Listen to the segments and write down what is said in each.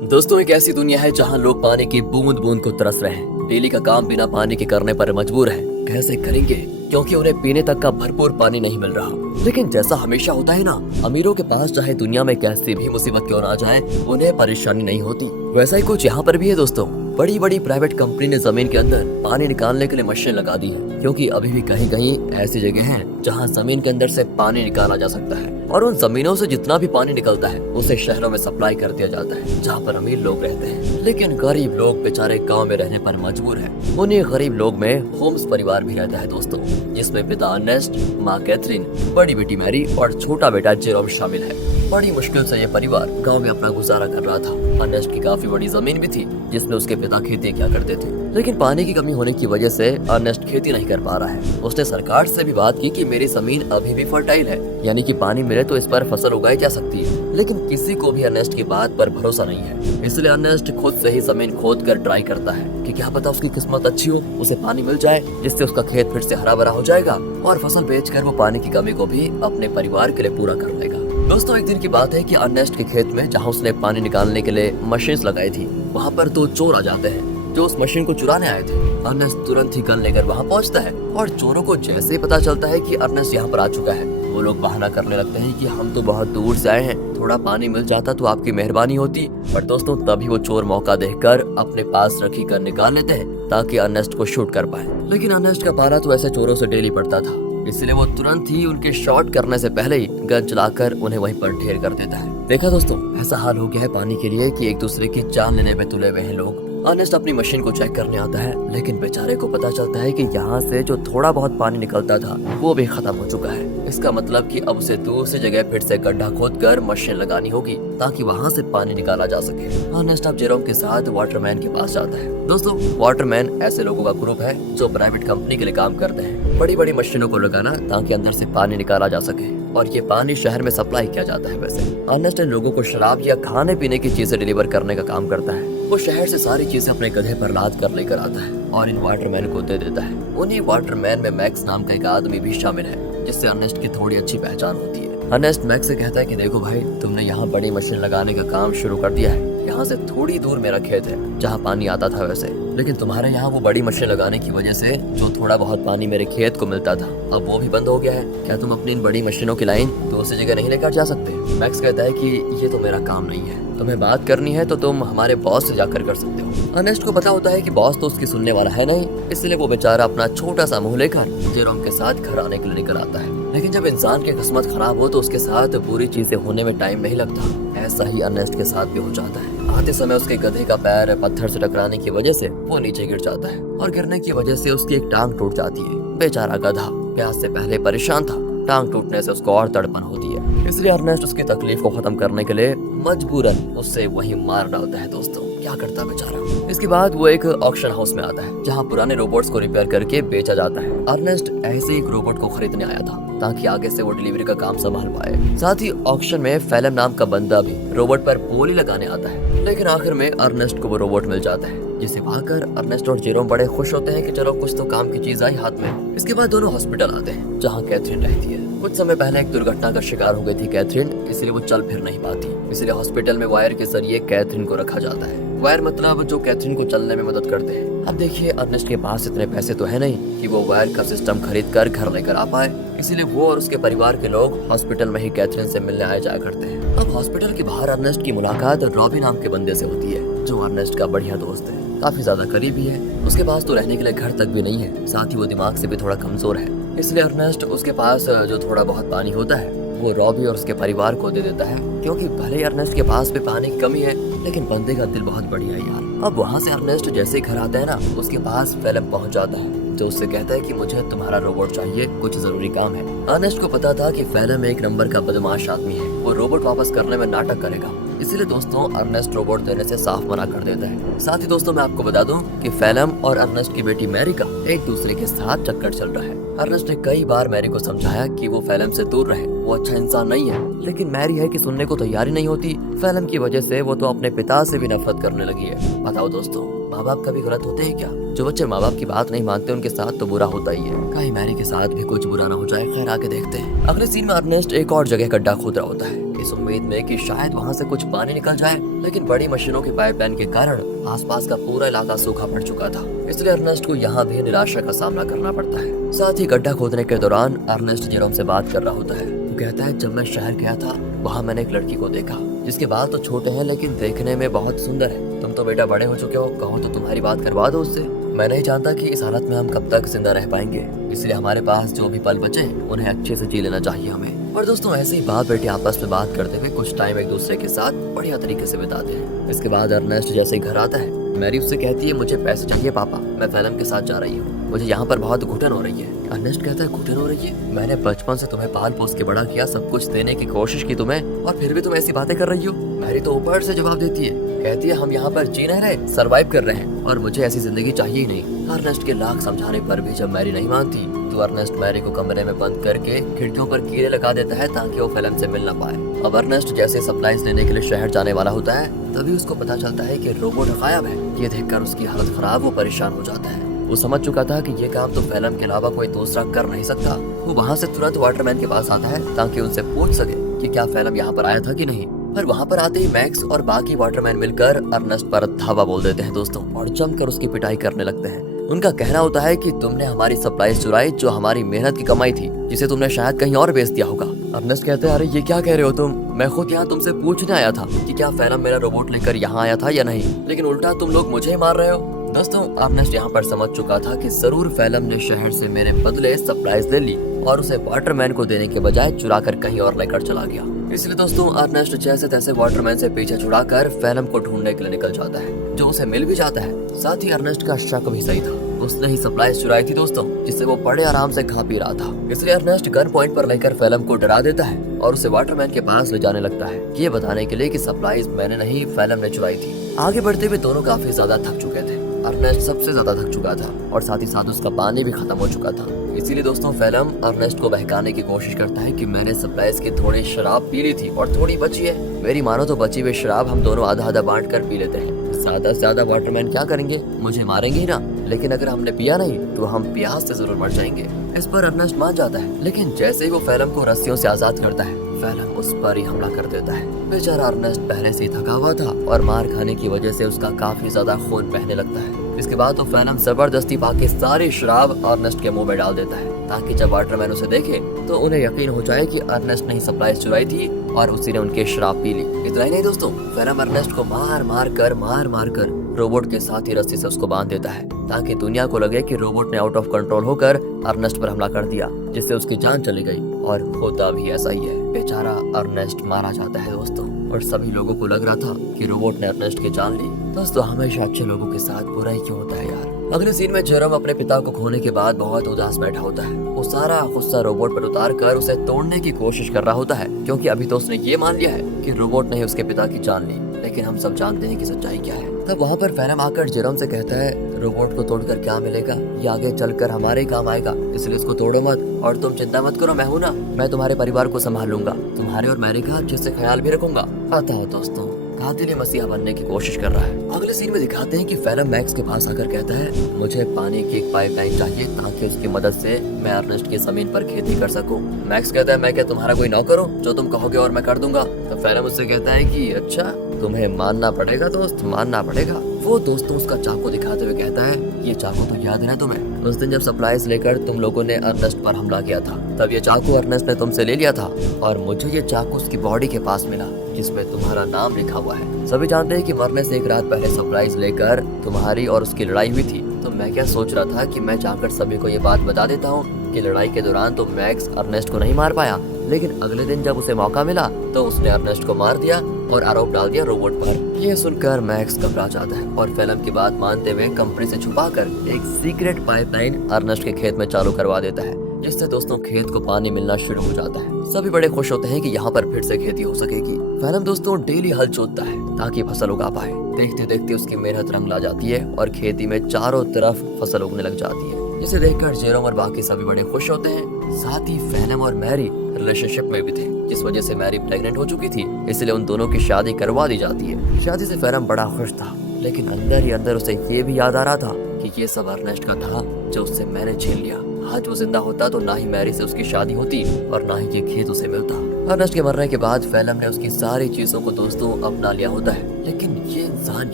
दोस्तों, एक ऐसी दुनिया है जहाँ लोग पानी की बूंद बूंद को तरस रहे हैं। डेली का काम बिना पानी के करने पर मजबूर है। कैसे करेंगे, क्योंकि उन्हें पीने तक का भरपूर पानी नहीं मिल रहा। लेकिन जैसा हमेशा होता है ना, अमीरों के पास चाहे दुनिया में कैसी भी मुसीबत क्यों ना आ जाए, उन्हें परेशानी नहीं होती। वैसा ही कुछ यहाँ पर भी है दोस्तों। बड़ी बड़ी प्राइवेट कंपनी ने जमीन के अंदर पानी निकालने के लिए मशीन लगा दी है, क्योंकि अभी भी कहीं कहीं ऐसी जगह हैं जहां जमीन के अंदर से पानी निकाला जा सकता है, और उन जमीनों से जितना भी पानी निकलता है उसे शहरों में सप्लाई कर दिया जाता है, जहां पर अमीर लोग रहते हैं। लेकिन गरीब लोग बेचारे गांव में रहने पर मजबूर हैं। उन्हीं गरीब लोग में होम्स परिवार भी रहता है दोस्तों, जिसमें पिता अर्नेस्ट, माँ कैथरीन, बड़ी बेटी मैरी और छोटा बेटा जेरोम शामिल है। बड़ी मुश्किल से ये परिवार गांव में अपना गुजारा कर रहा था। अर्नेस्ट की काफी बड़ी जमीन भी थी, जिसमें उसके पिता खेती किया करते थे। लेकिन पानी की कमी होने की वजह से अर्नेस्ट खेती नहीं कर पा रहा है। उसने सरकार से भी बात की कि मेरी जमीन अभी भी फर्टाइल है, यानी कि पानी मिले तो इस पर फसल उगाई जा सकती है। लेकिन किसी को भी अर्नेस्ट की बात पर भरोसा नहीं है। इसलिए अर्नेस्ट खुद से ही जमीन खोद कर ट्राई करता है कि क्या पता उसकी किस्मत अच्छी हो, उसे पानी मिल जाए, जिससे उसका खेत फिर से हरा भरा हो जाएगा और फसल बेचकर वो पानी की कमी को भी अपने परिवार के लिए पूरा कर लेगा। दोस्तों, एक दिन की बात है कि अर्नेस्ट के खेत में जहाँ उसने पानी निकालने के लिए मशीन लगाई थी, वहाँ पर 2 चोर आ जाते हैं जो उस मशीन को चुराने आए थे। अर्नेस्ट तुरंत ही गन लेकर वहाँ पहुँचता है, और चोरों को जैसे ही पता चलता है कि अर्नेस्ट यहाँ पर आ चुका है, वो लोग बहाना करने लगते हैं कि हम तो बहुत दूर से आए हैं, थोड़ा पानी मिल जाता तो आपकी मेहरबानी होती। पर दोस्तों, तभी वो चोर मौका देखकर अपने पास रखी गन निकाल लेते हैं ताकि अर्नेस्ट को शूट कर पाए। लेकिन अर्नेस्ट का पाला तो ऐसे चोरों से डेली पड़ता था, इसलिए वो तुरंत ही उनके शॉट करने से पहले ही गन चलाकर उन्हें वहीं पर ढेर कर देता है। देखा दोस्तों, ऐसा हाल हो गया है पानी के लिए कि एक दूसरे की जान लेने में तुले हुए हैं लोग। अर्नेस्ट अपनी मशीन को चेक करने आता है, लेकिन बेचारे को पता चलता है कि यहाँ से जो थोड़ा बहुत पानी निकलता था वो भी खत्म हो चुका है। इसका मतलब कि अब उसे दूसरी जगह फिर से गड्ढा खोदकर मशीन लगानी होगी ताकि वहाँ से पानी निकाला जा सके। अर्नेस्ट अब जेरोम के साथ वाटरमैन के पास जाता है। दोस्तों, वाटरमैन ऐसे लोगों का ग्रुप है जो प्राइवेट कंपनी के लिए काम करते हैं, बड़ी बड़ी मशीनों को लगाना ताकि अंदर से पानी निकाला जा सके, और ये पानी शहर में सप्लाई किया जाता है। वैसे अर्नेस्ट लोगों को शराब या खाने पीने की चीजें डिलीवर करने का काम करता है। वो शहर से सारी चीजें अपने गधे पर लाद कर लेकर आता है और इन वाटरमैन को दे देता है। उन्हीं वाटरमैन में मैक्स नाम का एक आदमी भी शामिल है, जिससे अर्नेस्ट की थोड़ी अच्छी पहचान होती है। अर्नेस्ट मैक्स से कहता है कि देखो भाई, तुमने यहाँ बड़ी मशीन लगाने का काम शुरू कर दिया है। यहाँ से थोड़ी दूर मेरा खेत है जहाँ पानी आता था वैसे, लेकिन तुम्हारे यहाँ वो बड़ी मशीन लगाने की वजह से जो थोड़ा बहुत पानी मेरे खेत को मिलता था, अब वो भी बंद हो गया है। क्या तुम अपनी इन बड़ी मशीनों की लाइन दूसरी जगह नहीं लेकर जा सकते? मैक्स कहता है कि ये तो मेरा काम नहीं है, तुम्हें बात करनी है तो तुम हमारे बॉस से जाकर कर सकते हो। अर्नेस्ट को पता होता है कि बॉस तो उसकी सुनने वाला है नहीं, इसलिए वो बेचारा अपना छोटा सा मुंह लेकर जेरोम के साथ घर आने के लिए निकल आता है। लेकिन जब इंसान की किस्मत खराब हो तो उसके साथ बुरी चीजें होने में टाइम नहीं लगता। ऐसा ही अर्नेस्ट के साथ भी हो जाता है। आते समय उसके गधे का पैर पत्थर से टकराने की वजह से वो नीचे गिर जाता है, और गिरने की वजह से उसकी एक टांग टूट जाती है। बेचारा गधा प्यास से पहले परेशान था, टांग टूटने से उसको और तड़पन होती है। इसलिए अर्नेस्ट उसकी तकलीफ को खत्म करने के लिए मजबूरन उससे वहीं मार डालता है। दोस्तों, क्या करता बेचारा। इसके बाद वो एक ऑक्शन हाउस में आता है जहाँ पुराने रोबोट्स को रिपेयर करके बेचा जाता है। अर्नेस्ट ऐसे एक रोबोट को खरीदने आया था ताकि आगे से वो डिलीवरी का काम संभाल पाए। साथ ही ऑक्शन में फेलम नाम का बंदा भी रोबोट पर बोली लगाने आता है। लेकिन आखिर में अर्नेस्ट को वो रोबोट मिल जाता है, जिसे पाकर अर्नेस्ट और जेरोम बड़े खुश होते हैं कि चलो कुछ तो काम की चीज आई हाथ में। इसके बाद दोनों हॉस्पिटल आते हैं जहाँ कैथरीन रहती है। कुछ समय पहले एक दुर्घटना का शिकार हो गई थी कैथरीन, इसलिए वो चल फिर नहीं पाती। इसलिए हॉस्पिटल में वायर के जरिए कैथरीन को रखा जाता है। वायर मतलब जो कैथरीन को चलने में मदद करते हैं। अब देखिए, अर्नेस्ट के पास इतने पैसे तो है नहीं कि वो वायर का सिस्टम खरीद कर घर लेकर आ पाए, इसीलिए वो और उसके परिवार के लोग हॉस्पिटल में ही कैथरीन से मिलने आए जाया करते हैं। अब हॉस्पिटल के बाहर अर्नेस्ट की मुलाकात रॉबी नाम के बंदे से होती है, जो अर्नेस्ट का बढ़िया दोस्त है, काफी ज्यादा करीबी है। उसके पास तो रहने के लिए घर तक भी नहीं है, साथ ही वो दिमाग से भी थोड़ा कमजोर है। इसलिए अर्नेस्ट उसके पास जो थोड़ा बहुत पानी होता है वो रॉबी और उसके परिवार को दे देता है, क्योंकि भले अर्नेस्ट के पास भी पानी की कमी है, लेकिन बंदे का दिल बहुत बढ़िया है यार। अब वहाँ से अर्नेस्ट जैसे ही घर आता है ना, उसके पास फेलम पहुँच जाता है, जो उससे कहता है कि मुझे तुम्हारा रोबोट चाहिए, कुछ जरूरी काम है। अर्नेस्ट को पता था कि फेलम एक नंबर का बदमाश आदमी है, वो रोबोट वापस करने में नाटक करेगा। इसीलिए दोस्तों, अर्नेस्ट रोबोट देने से साफ मना कर देता है। साथ ही दोस्तों, मैं आपको बता दूं कि फेलम और अर्नेस्ट की बेटी मैरी का एक दूसरे के साथ चक्कर चल रहा है। अर्नेस्ट ने कई बार मैरी को समझाया कि वो फेलम से दूर रहे, वो अच्छा इंसान नहीं है, लेकिन मैरी है कि सुनने को तैयारी नहीं होती। फेलम की वजह से वो तो अपने पिता से भी नफरत करने लगी है। बताओ दोस्तों, माँ बाप कभी गलत होते हैं क्या? जो बच्चे माँ बाप की बात नहीं मानते उनके साथ तो बुरा होता ही है। कहीं मैरी के साथ भी कुछ बुरा ना हो जाए। खैर, आगे देखते हैं। अगले सीन में अर्नेस्ट एक और जगह गड्ढा खोद रहा होता है। इस उम्मीद में कि शायद वहाँ से कुछ पानी निकल जाए, लेकिन बड़ी मशीनों की पाइपलाइन के कारण आसपास का पूरा इलाका सूखा पड़ चुका था। इसलिए अर्नेस्ट को यहाँ भी निराशा का सामना करना पड़ता है। साथ ही गड्ढा खोदने के दौरान अर्नेस्ट जेरोम से बात कर रहा होता है। वो कहता है, जब मैं शहर गया था वहाँ मैंने एक लड़की को देखा जिसके बाल तो छोटे हैं लेकिन देखने में बहुत सुंदर है। तुम तो बेटा बड़े हो चुके हो, कहो तो तुम्हारी बात करवा दो उससे। मैं नहीं जानता कि इस हालत में हम कब तक जिंदा रह पाएंगे, इसलिए हमारे पास जो भी पल बचे उन्हें अच्छे से जी लेना चाहिए हमें। और दोस्तों ऐसे ही बाप बेटे आपस में बात करते हुए कुछ टाइम एक दूसरे के साथ बढ़िया तरीके से बिताते हैं। इसके बाद अर्नेस्ट जैसे ही घर आता है, मैरी उससे कहती है, मुझे पैसे चाहिए पापा, मैं फैलम के साथ जा रही हूँ, मुझे यहाँ पर बहुत घुटन हो रही है। अर्नेस्ट कहता है, घुटन हो रही है? मैंने बचपन से तुम्हें पाल पोस के बड़ा किया, सब कुछ देने की कोशिश की तुम्हें, और फिर भी तुम ऐसी बातें कर रही हो। मैरी तो ऊपर से जवाब देती है, कहती है, हम यहाँ पर जी नहीं रहे, सर्वाइव कर रहे हैं और मुझे ऐसी जिंदगी चाहिए ही नहीं। अर्नेस्ट के लाख समझाने पर भी जब मैरी नहीं मानती तो अर्नेस्ट मैरी को कमरे में बंद करके खिड़कियों पर कीड़े लगा देता है ताकि वो फैलम से मिल ना पाए। अब अर्नेस्ट जैसे सप्लाईज लेने के लिए शहर जाने वाला होता है, तभी उसको पता चलता है कि रोबोट गायब है। ये देखकर उसकी हालत खराब, वो परेशान हो जाता है। वो समझ चुका था कि ये काम तो फैलम के अलावा कोई दूसरा कर नहीं सकता। वो वहाँ से तुरंत वाटरमैन के पास आता है ताकि उनसे पूछ सके कि क्या फैलम यहाँ पर आया था कि नहीं। पर वहाँ पर आते ही मैक्स और बाकी वाटरमैन मिलकर अर्नेस्ट पर धावा बोल देते हैं दोस्तों, और जमकर उसकी पिटाई करने लगते हैं। उनका कहना होता है कि तुमने हमारी सप्लाईज चुराई जो हमारी मेहनत की कमाई थी, जिसे तुमने शायद कहीं और बेच दिया होगा। अर्नेस्ट कहते हैं, अरे ये क्या कह रहे हो तुम, मैं खुद यहाँ तुमसे पूछने आया था कि क्या फैलम मेरा रोबोट लेकर यहाँ आया था या नहीं, लेकिन उल्टा तुम लोग मुझे ही मार रहे हो। दोस्तों अर्नेस्ट यहाँ पर समझ चुका था कि जरूर फैलम ने शहर से मेरे बदले सप्लाईज ले ली और उसे वाटरमैन को देने के बजाय चुरा कर कहीं और लेकर चला गया। इसलिए दोस्तों अर्नेस्ट जैसे तैसे वाटरमैन से पीछे छुड़ाकर फैलम को ढूंढने के लिए निकल जाता है, जो उसे मिल भी जाता है। साथ ही अर्नेस्ट का शक भी सही था, उसने ही सप्लाईज चुराई थी दोस्तों, जिससे वो बड़े आराम से खा पी रहा था। इसलिए अर्नेस्ट गन पॉइंट पर लेकर फैलम को डरा देता है और उसे वाटरमैन के पास ले जाने लगता है, ये बताने के लिए कि सप्लाईज मैंने नहीं फैलम ने चुराई थी। आगे बढ़ते हुए दोनों काफी ज्यादा थक चुके थे। अर्नेस्ट सबसे ज्यादा थक चुका था और साथ ही साथ उसका पानी भी खत्म हो चुका था। इसीलिए दोस्तों फैलम अर्नेस्ट को बहकाने की कोशिश करता है कि मैंने सप्लाईज की थोड़ी शराब पी ली थी और थोड़ी बची है, मेरी मानो तो बची हुई शराब हम दोनों आधा आधा बांट कर पी लेते हैं। ज्यादा से ज्यादा वाटरमैन क्या करेंगे, मुझे मारेंगे ही ना, लेकिन अगर हमने पिया नहीं तो हम प्यास से जरूर मर जाएंगे। इस पर अर्नेस्ट मान जाता है, लेकिन जैसे ही वो फैलम को रस्सियों से आजाद करता है, फैलम उस पर ही हमला कर देता है। बेचारा अर्नेस्ट पहले से ही थका हुआ था और मार खाने की वजह से उसका काफी ज्यादा खून बहने लगता है। इसके बाद तो फैलम जबरदस्ती पाके सारी शराब अर्नेस्ट के मुंह में डाल देता है, ताकि जब वाटरमैन उसे देखे तो उन्हें यकीन हो जाए कि अर्नेस्ट ने ही सप्लाईज चुराई थी और उसी ने उनकी शराब पी ली। इतना ही नहीं दोस्तों, फैलम अर्नेस्ट को मार मार कर रोबोट के साथ ही रस्सी से उसको बांध देता है, ताकि दुनिया को लगे कि रोबोट ने आउट ऑफ कंट्रोल होकर अर्नेस्ट पर हमला कर दिया, जिससे उसकी जान चली गई। और होता भी ऐसा ही है, बेचारा अर्नेस्ट मारा जाता है दोस्तों, और सभी लोगों को लग रहा था कि रोबोट ने अर्नेस्ट की जान ली। दोस्तों हमेशा अच्छे लोगों के साथ बुरा ही क्यों होता है यार। अगले सीन में जेरोम अपने पिता को खोने के बाद बहुत उदास बैठा होता है। वो सारा गुस्सा रोबोट पर उतार कर उसे तोड़ने की कोशिश कर रहा होता है, क्योंकि अभी तो उसने ये मान लिया है कि रोबोट ने ही उसके पिता की जान ली, लेकिन हम सब जानते हैं कि सच्चाई क्या है। तब वहाँ पर फैलम आकर जेरोम से कहता है, रोबोट को तोड़कर क्या मिलेगा, ये आगे चलकर हमारे ही काम आएगा, इसलिए इसको तोड़ो मत, और तुम चिंता मत करो, मैं हूँ ना, मैं तुम्हारे परिवार को संभाल लूंगा, तुम्हारे और मैरी का अच्छे से ख्याल भी रखूंगा। बताओ दोस्तों, कातिल मसीहा बनने की कोशिश कर रहा है। अगले सीन में दिखाते हैं कि फैलम मैक्स के पास आकर कहता है, मुझे पानी की एक पाइपलाइन चाहिए ताकि उसकी मदद से मैं अर्नेस्ट की जमीन पर खेती कर सकूं। मैक्स कहता है, मैं क्या तुम्हारा कोई नौकर हूँ जो तुम कहोगे और मैं कर दूंगा। तो फैलम उससे कहता है कि अच्छा, तुम्हें मानना पड़ेगा दोस्त, मानना पड़ेगा। वो दोस्तों उसका चाकू दिखाते हुए कहता है, ये चाकू तो याद है ना तुम्हें, उस दिन जब सप्लाईज लेकर तुम लोगों ने अर्नेस्ट पर हमला किया था, तब ये चाकू अर्नेस्ट ने तुमसे ले लिया था और मुझे ये चाकू उसकी बॉडी के पास मिला जिसमें तुम्हारा नाम लिखा हुआ है। सभी जानते हैं कि मरने से एक रात पहले सप्लाईज लेकर तुम्हारी और उसकी लड़ाई हुई थी। तो मैं क्या सोच रहा था कि मैं जाकर सभी को ये बात बता देता हूँ कि लड़ाई के दौरान तो मैक्स अर्नेस्ट को नहीं मार पाया, लेकिन अगले दिन जब उसे मौका मिला तो उसने अर्नेस्ट को मार दिया और आरोप डाल दिया रोबोट पर। ये सुनकर मैक्स घबरा जाता है और फैलम की बात मानते हुए कंपनी से छुपाकर एक सीक्रेट पाइपलाइन अर्नेस्ट के खेत में चालू करवा देता है, जिससे दोस्तों खेत को पानी मिलना शुरू हो जाता है। सभी बड़े खुश होते हैं कि यहाँ पर फिर से खेती हो सकेगी। फैलम दोस्तों डेली हल जोतता है ताकि फसल उगा पाए। देखते देखते उसकी मेहनत रंग ला जाती है और खेती में चारों तरफ फसल उगने लग जाती है, जिसे देखकर जेरोम और बाकी सभी बड़े खुश होते हैं। साथ ही फैलम और मैरी रिलेशनशिप में भी थे, जिस वजह से मैरी प्रेग्नेंट हो चुकी थी, इसलिए उन दोनों की शादी करवा दी जाती है। शादी से फैलम बड़ा खुश था, लेकिन अंदर ही अंदर उसे ये भी याद आ रहा था कि ये सब अर्नेस्ट का था जो उससे मैंने छीन लिया। आज वो जिंदा होता तो ना ही मैरी से उसकी शादी होती और ना ही ये खेत उसे मिलता। अर्नेस्ट के मरने के बाद फेलम ने उसकी सारी चीजों को दोस्तों अपना लिया होता है, लेकिन ये इंसान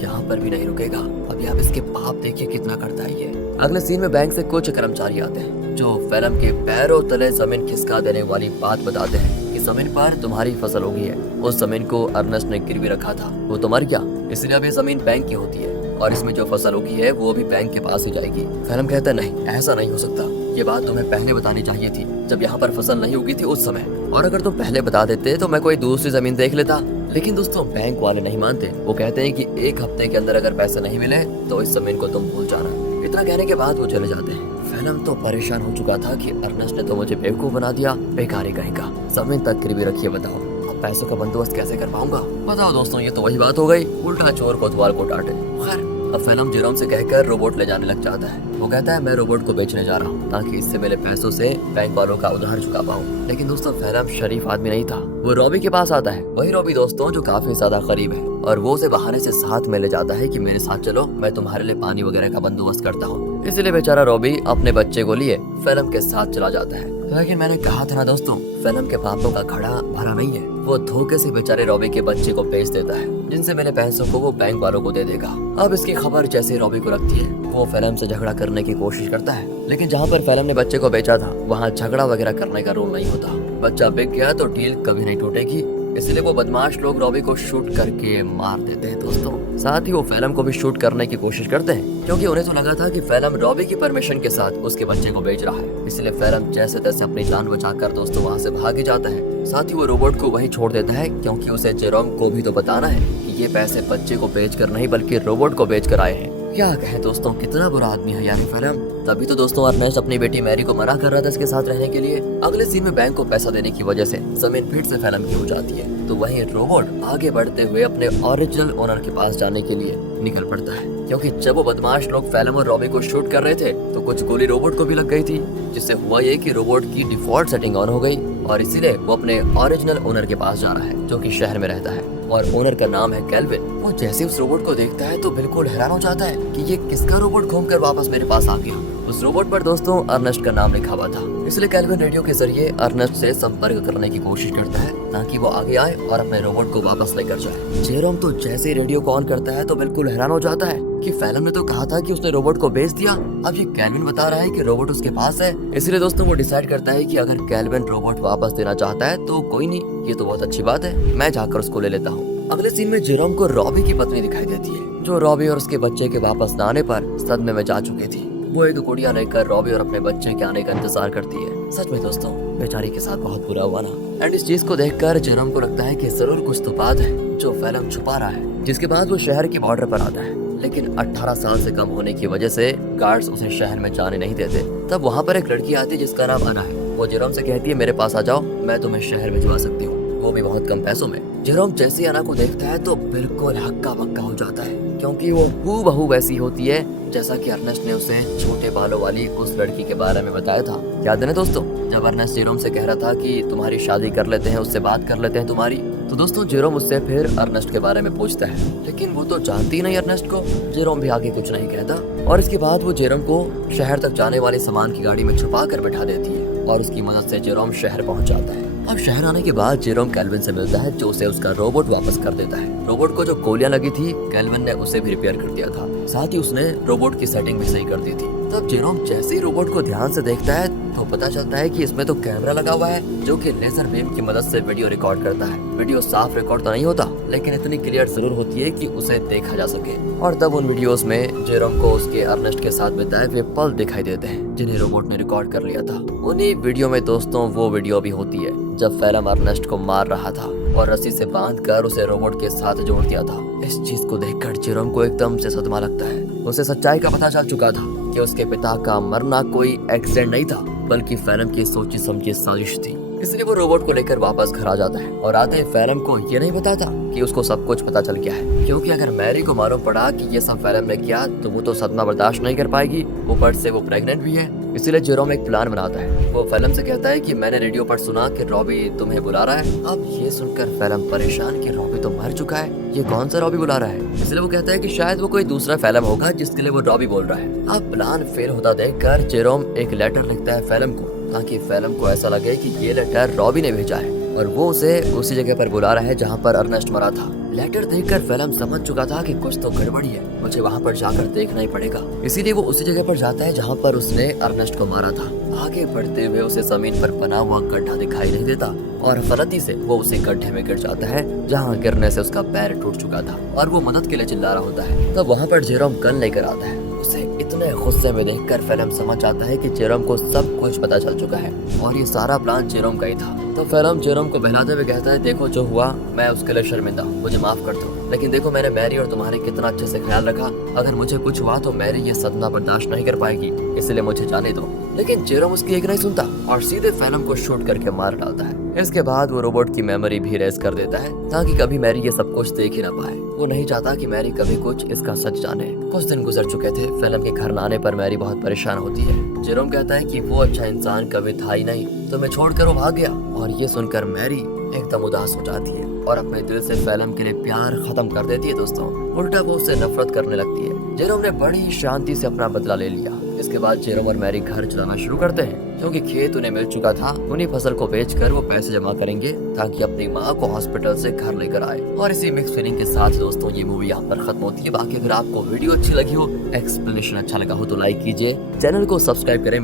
यहाँ पर भी नहीं रुकेगा। अभी आप इसके पाप देखिए कितना करता है ये। अगले सीन में बैंक से कुछ कर्मचारी आते हैं जो फेलम के पैरों तले जमीन खिसका देने वाली बात बताते हैं कि जमीन पर तुम्हारी फसल होगी है। उस जमीन को अर्नेस्ट ने गिरवी रखा था, वो तो मर गया, इसलिए अब ये जमीन बैंक की होती है और इसमें जो फसल होगी है वो भी बैंक के पास ही जाएगी। फेलम कहता है नहीं, ऐसा नहीं हो सकता, ये बात तुम्हें पहले बतानी चाहिए थी जब यहाँ पर फसल नहीं उगी थी उस समय, और अगर तुम पहले बता देते तो मैं कोई दूसरी जमीन देख लेता। लेकिन दोस्तों बैंक वाले नहीं मानते, वो कहते हैं कि 1 हफ्ते के अंदर अगर पैसे नहीं मिले तो इस जमीन को तुम भूल जाना। इतना कहने के बाद वो चले जाते हैं। फेलम तो परेशान हो चुका था कि अर्नेस्ट ने तो मुझे बेवकूफ बना दिया, बेकारी कहीं का, जमीन तक गिरवी रखी है, बताओ अब पैसों का बंदोबस्त कैसे कर पाऊंगा। बताओ दोस्तों, ये तो वही बात हो गई, उल्टा चोर कोतवाल को डांटे। खैर अब फेलम जेरोम से कहकर रोबोट ले जाने लग जाता है। वो कहता है मैं रोबोट को बेचने जा रहा हूँ ताकि इससे मेरे पैसों से बैंक वालों का उधार चुका पाऊँ। लेकिन दोस्तों फेलम शरीफ आदमी नहीं था, वो रॉबी के पास आता है। वही रॉबी दोस्तों जो काफी ज्यादा करीब है, और वो उसे बहाने से साथ में ले जाता है कि मेरे साथ चलो, मैं तुम्हारे लिए पानी वगैरह का बंदोबस्त करता हूँ। इसलिए बेचारा रॉबी अपने बच्चे को लिए फेलम के साथ चला जाता है। लेकिन मैंने कहा था ना दोस्तों, फेलम के पापों का घड़ा भरा नहीं है। वो धोखे से बेचारे रॉबी के बच्चे को बेच देता है, जिनसे मिले पैसों को वो बैंक वालों को दे देगा। अब इसकी खबर जैसे रॉबी को लगती है, वो फेलम से झगड़ा करने की कोशिश करता है। लेकिन जहाँ पर फेलम ने बच्चे को बेचा था वहाँ झगड़ा वगैरह करने का रूल नहीं होता। बच्चा बिक गया तो डील कभी नहीं टूटेगी, इसलिए वो बदमाश लोग रॉबी को शूट करके मार देते हैं दोस्तों। साथ ही वो फेलम को भी शूट करने की कोशिश करते हैं, क्योंकि उन्हें तो लगा था कि फेलम रॉबी की परमिशन के साथ उसके बच्चे को बेच रहा है। इसलिए फेलम जैसे तैसे अपनी जान बचाकर दोस्तों वहाँ से भाग जाता है। साथ ही वो रोबोट को वहीं छोड़ देता है, क्योंकि उसे जेरोम को भी तो बताना है कि ये पैसे बच्चे को बेचकर नहीं बल्कि रोबोट को बेचकर आए हैं। क्या कहें दोस्तों, कितना बुरा आदमी है यार फेलम। तभी तो दोस्तों अर्नेस्ट अपनी बेटी मैरी को मना कर रहा था इसके साथ रहने के लिए। अगले सीन में बैंक को पैसा देने की वजह से जमीन फिर से फेलम की हो जाती है, तो वहीं रोबोट आगे बढ़ते हुए अपने ओरिजिनल ओनर के पास जाने के लिए निकल पड़ता है। क्योंकि जब वो बदमाश लोग फेलम और रॉबी को शूट कर रहे थे तो कुछ गोली रोबोट को भी लग गई थी, जिससे हुआ ये कि रोबोट की डिफॉल्ट सेटिंग ऑन हो गई और इसीलिए वो अपने ओरिजिनल ओनर के पास जा रहा है जो कि शहर में रहता है और ओनर का नाम है कैल्विन। वो जैसे उस रोबोट को देखता है तो बिल्कुल हैरान हो जाता है कि ये किसका रोबोट घूमकर वापस मेरे पास आ गया। उस रोबोट पर दोस्तों अर्नेस्ट का नाम लिखा हुआ था, इसलिए कैल्विन रेडियो के जरिए अर्नेस्ट से संपर्क करने की कोशिश करता है ताकि वो आगे आए और अपने रोबोट को वापस लेकर जाए। जेरोम तो जैसे ही रेडियो को ऑन करता है तो बिल्कुल हैरान हो जाता है कि फेलम ने तो कहा था कि उसने रोबोट को बेच दिया, अब ये कैल्विन बता रहा है कि रोबोट उसके पास है। इसलिए दोस्तों वो डिसाइड करता है कि अगर कैल्विन रोबोट वापस देना चाहता है तो कोई नहीं, ये तो बहुत अच्छी बात है, मैं जाकर उसको ले लेता हूँ। अगले सीन में जेरोम को रॉबी की पत्नी दिखाई देती है, जो रॉबी और उसके बच्चे के वापस न आने पर सदमे में जा चुकी थी। वो एक गुड़िया लेकर रॉबी और अपने बच्चे के आने का इंतजार करती है। सच में दोस्तों बेचारी के साथ बहुत बुरा हुआ ना। एंड इस चीज को देखकर जेरोम को लगता है कि जरूर कुछ तो बात है जो फेलम छुपा रहा है। जिसके बाद वो शहर की बॉर्डर पर आता है, लेकिन 18 साल से कम होने की वजह से गार्ड्स उसे शहर में जाने नहीं देते। तब वहाँ पर एक लड़की आती है जिसका नाम अना है। वो जेरोम से कहती है मेरे पास आ जाओ, मैं तुम्हें शहर भिजवा सकती हूँ, वो भी बहुत कम पैसों में। जेरोम जैसे ही अना को देखता है तो बिल्कुल हक्का बक्का हो जाता है, क्योंकि वो हूबहू वैसी होती है जैसा कि अर्नेस्ट ने उसे छोटे बालों वाली उस लड़की के बारे में बताया था। याद है ना दोस्तों, जब अर्नेस्ट जेरोम से कह रहा था कि तुम्हारी शादी कर लेते हैं, उससे बात कर लेते हैं तुम्हारी, तो दोस्तों जेरोम उससे फिर अर्नेस्ट के बारे में पूछता है, लेकिन वो तो जानती नहीं अर्नेस्ट को। जेरोम भी आगे कुछ नहीं कहता और इसके बाद वो जेरोम को शहर तक जाने वाले सामान की गाड़ी में छुपा कर बैठा देती है और उसकी मदद से जेरोम शहर पहुंच जाता है। अब शहर आने के बाद जेरोम कैल्विन से मिलता है, जो उसे उसका रोबोट वापस कर देता है। रोबोट को जो गोलियां लगी थी कैल्विन ने उसे भी रिपेयर कर दिया था, साथ ही उसने रोबोट की सेटिंग भी सही कर दी थी। तब जेरोम जैसे ही रोबोट को ध्यान से देखता है तो पता चलता है कि इसमें तो कैमरा लगा हुआ है जो कि लेजर बीम की मदद से वीडियो रिकॉर्ड करता है। वीडियो साफ रिकॉर्ड तो नहीं होता, लेकिन इतनी क्लियर जरूर होती है कि उसे देखा जा सके। और तब उन वीडियोस में जेरोम को उसके अर्नेस्ट के साथ बिताए हुए पल दिखाई देते हैं जिन्हें रोबोट ने रिकॉर्ड कर लिया था। उन्हीं वीडियो में दोस्तों वो वीडियो भी होती है जब फेलम अर्नेस्ट को मार रहा था और रस्सी से बांधकर उसे रोबोट के साथ जोड़ दिया था। इस चीज को देखकर जेरोम को एकदम से सदमा लगता है। उसे सच्चाई का पता चल चुका था कि उसके पिता का मरना कोई एक्सीडेंट नहीं था, बल्कि फेलम की सोची समझी साजिश थी। इसलिए वो रोबोट को लेकर वापस घर आ जाता है और आते ही फेलम को ये नहीं बताता कि उसको सब कुछ पता चल गया है, क्योंकि अगर मैरी को मालूम पड़ा कि ये सब फेलम ने किया तो वो तो सदमा बर्दाश्त नहीं कर पाएगी, ऊपर से वो प्रेग्नेंट भी है। इसीलिए जेरोम एक प्लान बनाता है। वो फेलम से कहता है कि मैंने रेडियो पर सुना कि रॉबी तुम्हें बुला रहा है। अब ये सुनकर फेलम परेशान कि रॉबी तो मर चुका है, ये कौन सा रॉबी बुला रहा है। इसलिए वो कहता है कि शायद वो कोई दूसरा फेलम होगा जिसके लिए वो रॉबी बोल रहा है। अब प्लान फेल होता देखकर जेरोम एक लेटर लिखता है फेलम को, ताकि फेलम को ऐसा लगे कि ये लेटर रॉबी ने भेजा है और वो उसे उसी जगह पर बुला रहा है जहाँ पर अर्नेस्ट मरा था। लेटर देखकर फिल्म समझ चुका था कि कुछ तो गड़बड़ी है, मुझे वहाँ पर जाकर देखना ही पड़ेगा। इसीलिए वो उसी जगह पर जाता है जहाँ पर उसने अर्नेस्ट को मारा था। आगे बढ़ते हुए उसे जमीन पर बना हुआ गड्ढा दिखाई नहीं देता और गलती से वो उसी गड्ढे में गिर जाता है जहाँ गिरने से उसका पैर टूट चुका था और वो मदद के लिए चिल्ला रहा होता है। तब वहाँ पर जेरोम गन लेकर आता है। उसे इतने गुस्से में देखकर फिल्म समझ जाता है कि जेरोम को सब कुछ पता चल चुका है और ये सारा प्लान जेरोम का ही था। तो फिल्म जेरोम को बहलाते हुए कहता है, देखो जो हुआ मैं उसके लिए शर्मिंदा हूँ, मुझे माफ कर दो, लेकिन देखो मैंने मैरी और तुम्हारे कितना अच्छे से ख्याल रखा, अगर मुझे कुछ हुआ तो मैरी ये सदमा बर्दाश्त नहीं कर पाएगी, इसलिए मुझे जाने दो। लेकिन जेरोम उसकी एक नहीं सुनता और सीधे फिल्म को शूट करके मार डालता है। इसके बाद वो रोबोट की मेमोरी भी रेज कर देता है ताकि कभी मैरी ये सब कुछ देख ही ना पाए। वो नहीं चाहता कि मैरी कभी कुछ इसका सच जाने। कुछ दिन गुजर चुके थे। फिल्म के घर न आने पर मैरी बहुत परेशान होती है। जेरोम कहता है कि वो अच्छा इंसान कभी था ही नहीं, तो मैं छोड़कर वो भाग गया। और ये सुनकर मैरी एकदम उदास हो जाती है और अपने दिल से फिल्म के लिए प्यार खत्म कर देती है। दोस्तों उल्टा वो उससे नफरत करने लगती है। जेरोम ने बड़ी शांति से अपना बदला ले लिया। इसके बाद जेरोम और मैरी घर चलाना शुरू करते हैं क्योंकि खेत उन्हें मिल चुका था। उन्हीं फसल को बेचकर वो पैसे जमा करेंगे ताकि अपनी माँ को हॉस्पिटल से घर लेकर आए। और इसी मिक्स फीलिंग के साथ दोस्तों ये मूवी यहाँ पर खत्म होती है। बाकी अगर आपको वीडियो अच्छी लगी हो, एक्सप्लेनेशन अच्छा लगा हो तो लाइक कीजिए, चैनल को सब्सक्राइब करें।